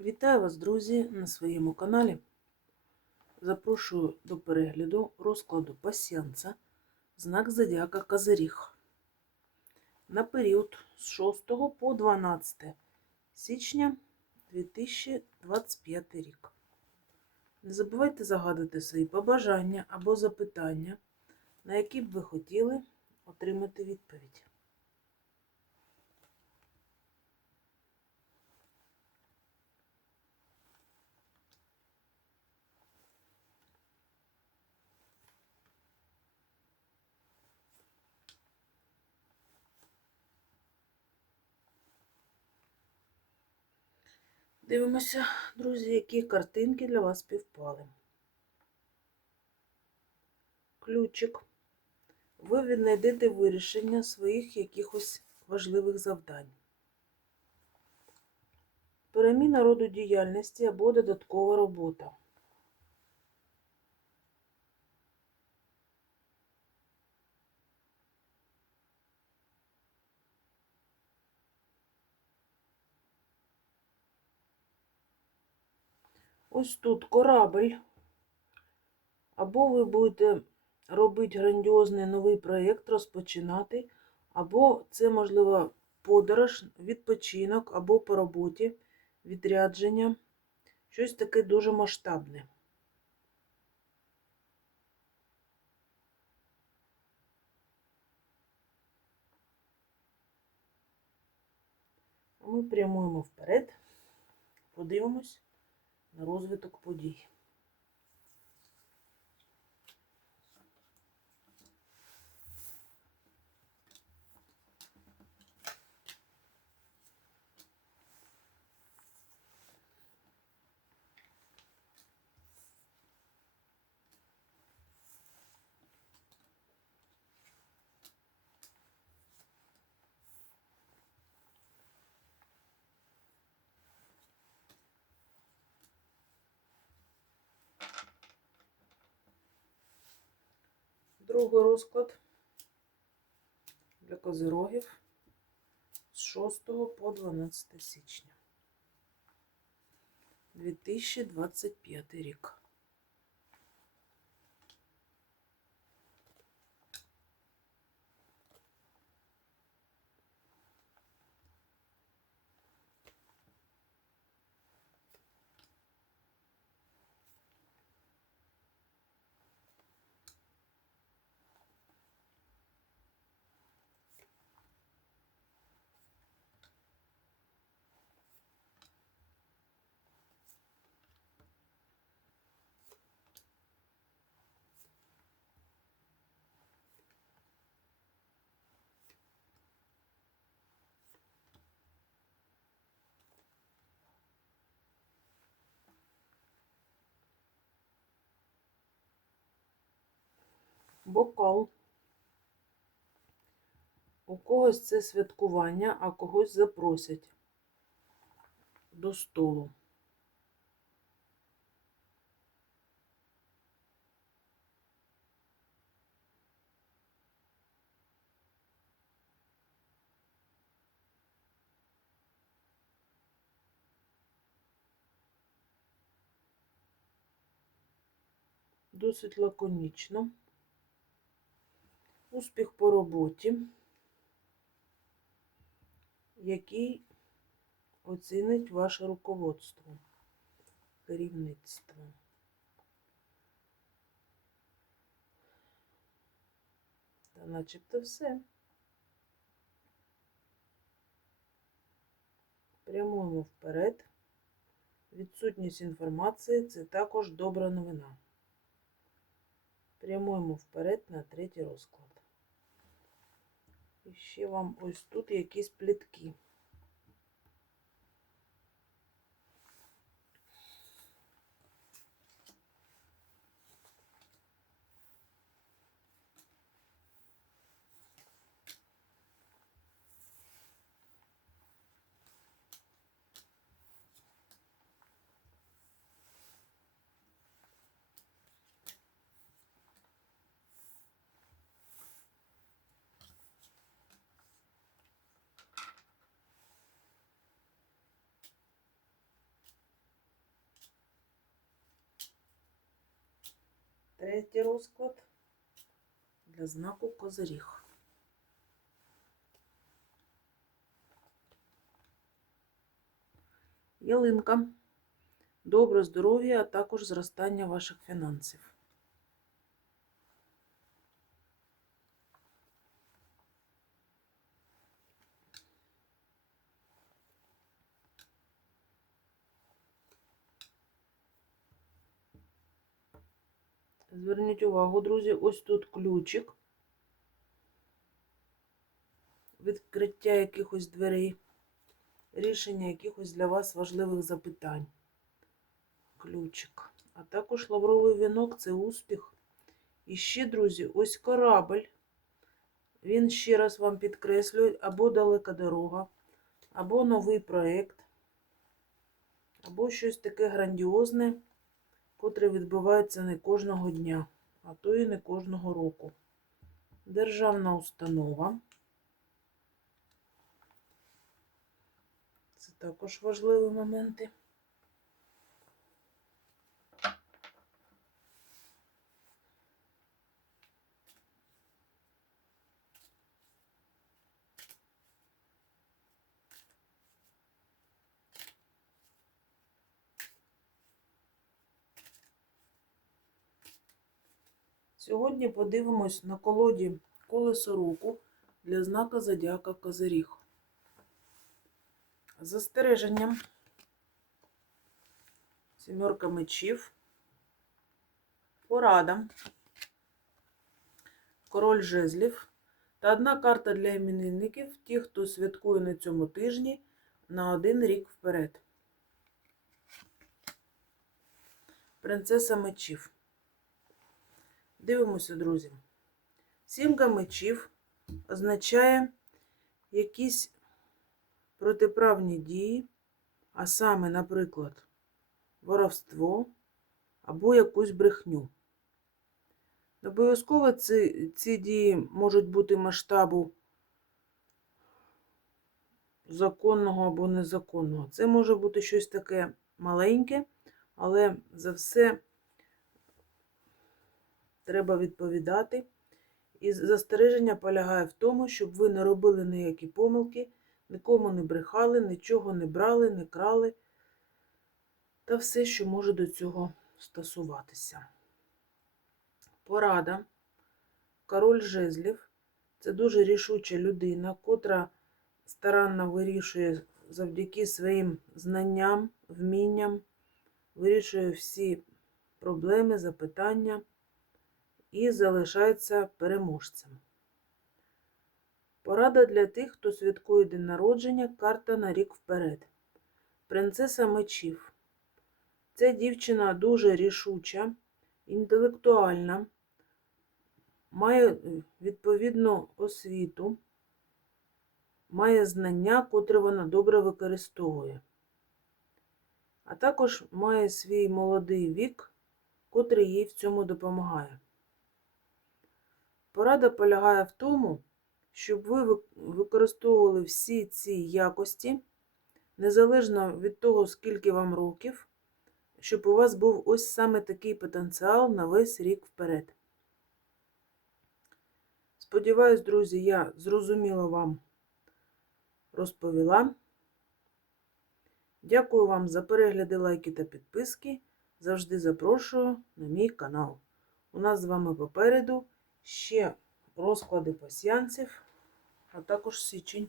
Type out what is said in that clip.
Вітаю вас, друзі, на своєму каналі. Запрошую до перегляду розкладу пасіянца знак Зодіака Козиріг на період з 6 по 12 січня 2025 рік. Не забувайте загадувати свої побажання або запитання, на які б ви хотіли отримати відповідь. Дивимося, друзі, які картинки для вас співпали. Ключик. Ви віднайдете вирішення своїх якихось важливих завдань. Переміна роду діяльності або додаткова робота. Ось тут корабль. Або ви будете робити грандіозний новий проєкт, розпочинати, або це, можливо, подорож, відпочинок, або по роботі, відрядження. Щось таке дуже масштабне. Ми прямуємо вперед, подивимось розвиток подій. Другий розклад для козирогів з 6 по 12 січня 2025 рік. Бокал. У когось це святкування, а когось запросять до столу. Досить лаконічно. Успіх по роботі, який оцінить ваше руководство, керівництво. Та начебто все. Прямуємо вперед. Відсутність інформації це також добра новина. Прямуємо вперед на третій розклад. Ще вам ось тут якісь плітки. Третій розклад для знаку Козиріг. Ялинка. Добре здоров'я, а також зростання ваших фінансів. Зверніть увагу, друзі, ось тут ключик. Відкриття якихось дверей, рішення якихось для вас важливих запитань. Ключик. А також лавровий вінок це успіх. І ще, друзі, ось корабль. Він ще раз вам підкреслює або далека дорога, або новий проєкт, або щось таке грандіозне котре відбувається не кожного дня, а то і не кожного року. Державна установа. Це також важливі моменти. Сьогодні подивимось на колоді колесо року для знака Зодіака Козиріг. Застереженням сімерка мечів, порада, король жезлів та одна карта для іменинників, ті, хто святкує на цьому тижні на один рік вперед. Принцеса мечів. Дивимося, друзі. Сімка мечів означає якісь протиправні дії, а саме, наприклад, воровство або якусь брехню. Обов'язково ці, ці дії можуть бути масштабу законного або незаконного. Це може бути щось таке маленьке, але за все треба відповідати. І застереження полягає в тому, щоб ви не робили ніякі помилки, нікому не брехали, нічого не брали, не крали та все, що може до цього стосуватися. Порада. Король жезлів це дуже рішуча людина, котра старанно вирішує завдяки своїм знанням, вмінням, вирішує всі проблеми, запитання і залишається переможцем. Порада для тих, хто святкує день народження, карта на рік вперед. Принцеса мечів. Ця дівчина дуже рішуча, інтелектуальна, має відповідну освіту, має знання, котре вона добре використовує. А також має свій молодий вік, котрий їй в цьому допомагає. Порада полягає в тому, щоб ви використовували всі ці якості, незалежно від того, скільки вам років, щоб у вас був ось саме такий потенціал на весь рік вперед. Сподіваюсь, друзі, я зрозуміло вам розповіла. Дякую вам за перегляди, лайки та підписки. Завжди запрошую на мій канал. У нас з вами попереду ще розклади пасіянців, а також січень.